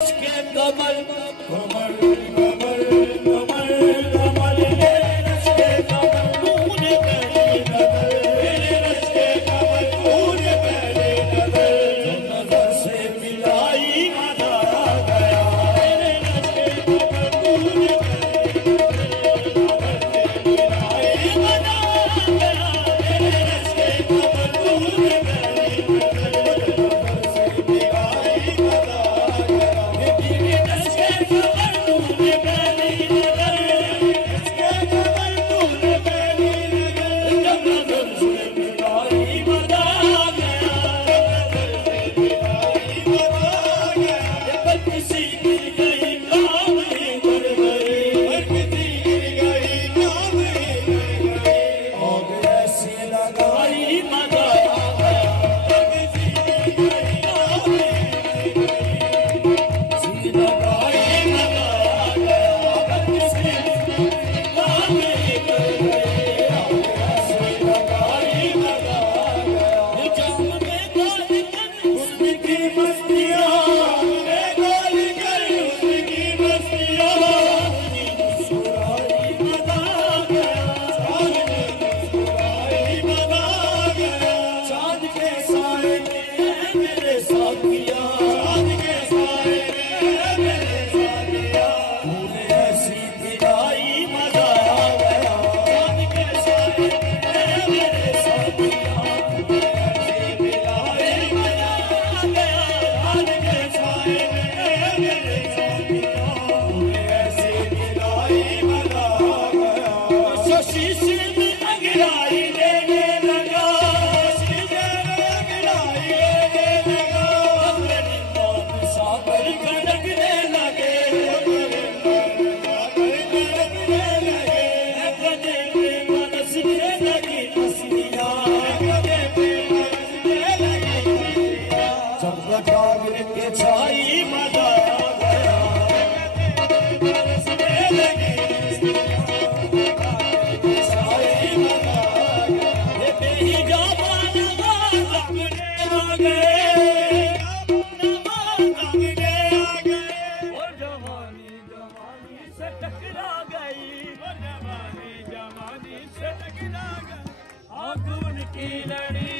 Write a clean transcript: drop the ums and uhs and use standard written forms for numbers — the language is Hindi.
के कमल कमल कमल कमल कमल मेरे रस के कमल तूने पहली नजर मेरे रस के कमल तूने पहली नजर जो नजर से मिलाई मजा आ गया मेरे रस के कमल तूने पहली नजर से मिलाई मजा आ गया मेरे रस के कमल तूने पहली नजर से मिलाई मजा की लड़ी